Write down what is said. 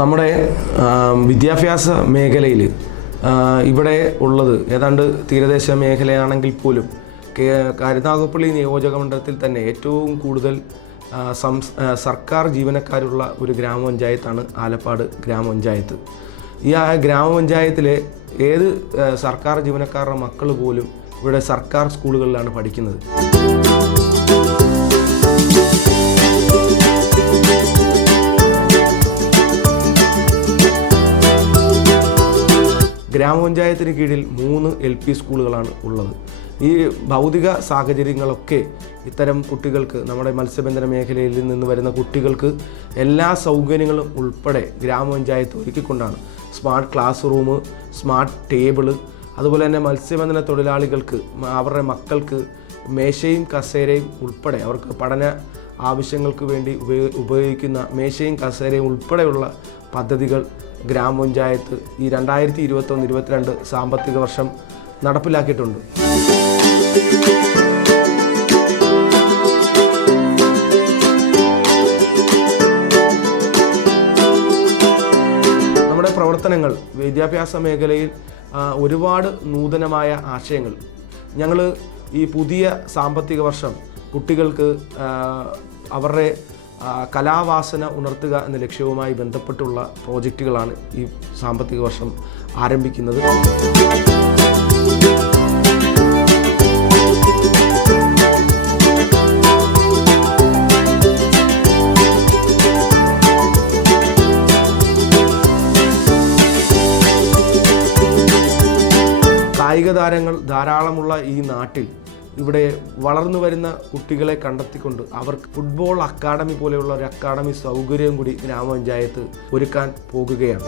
നമ്മുടെ വിദ്യാഭ്യാസ മേഖലയിൽ ഇവിടെ ഉള്ളത് ഏതാണ്ട് തീരദേശ മേഖലയാണെങ്കിൽ പോലും കരുനാഗപ്പള്ളി നിയോജക മണ്ഡലത്തിൽ തന്നെ ഏറ്റവും കൂടുതൽ സർക്കാർ ജീവനക്കാരുള്ള ഒരു ഗ്രാമപഞ്ചായത്താണ് ആലപ്പാട് ഗ്രാമപഞ്ചായത്ത്. ഈ ഗ്രാമപഞ്ചായത്തിലെ ഏത് സർക്കാർ ജീവനക്കാരുടെ മക്കൾ പോലും ഇവിടെ സർക്കാർ സ്കൂളുകളിലാണ് പഠിക്കുന്നത്. ഗ്രാമപഞ്ചായത്തിന് കീഴിൽ 3 LP സ്കൂളുകളാണ് ഉള്ളത്. ഈ ഭൗതിക സാഹചര്യങ്ങളൊക്കെ ഇത്തരം കുട്ടികൾക്ക്, നമ്മുടെ മത്സ്യബന്ധന മേഖലയിൽ നിന്ന് വരുന്ന കുട്ടികൾക്ക് എല്ലാ സൗകര്യങ്ങളും ഉൾപ്പെടെ ഗ്രാമപഞ്ചായത്ത് ഒരുക്കിക്കൊണ്ടാണ് smart class room, smart table, അതുപോലെ തന്നെ മത്സ്യബന്ധന തൊഴിലാളികൾക്ക് അവരുടെ മക്കൾക്ക് മേശയും കസേരയും ഉൾപ്പെടെ അവർക്ക് പഠന ആവശ്യങ്ങൾക്ക് വേണ്ടി ഉപയോഗിക്കുന്ന മേശയും കസേരയും ഉൾപ്പെടെയുള്ള പദ്ധതികൾ ഗ്രാമപഞ്ചായത്ത് ഈ 2021-22 സാമ്പത്തിക വർഷം നടപ്പിലാക്കിയിട്ടുണ്ട്. നമ്മുടെ പ്രവർത്തനങ്ങൾ വിദ്യാഭ്യാസ മേഖലയിൽ ഒരുപാട് നൂതനമായ ആശയങ്ങൾ ഞങ്ങൾ ഈ പുതിയ സാമ്പത്തിക വർഷം കുട്ടികൾക്ക് അവരുടെ കലാവാസന ഉണർത്തുക എന്ന ലക്ഷ്യവുമായി ബന്ധപ്പെട്ടുള്ള പ്രോജക്റ്റുകളാണ് ഈ സാമ്പത്തിക വർഷം ആരംഭിക്കുന്നത്. കായിക താരങ്ങൾ ധാരാളമുള്ള ഈ നാട്ടിൽ ഇവിടെ വളർന്നു വരുന്ന കുട്ടികളെ കണ്ടെത്തിക്കൊണ്ട് അവർക്ക് ഫുട്ബോൾ അക്കാഡമി പോലെയുള്ള ഒരു അക്കാഡമി സൗകര്യം കൂടി ഗ്രാമപഞ്ചായത്ത് ഒരുക്കാൻ പോകുകയാണ്.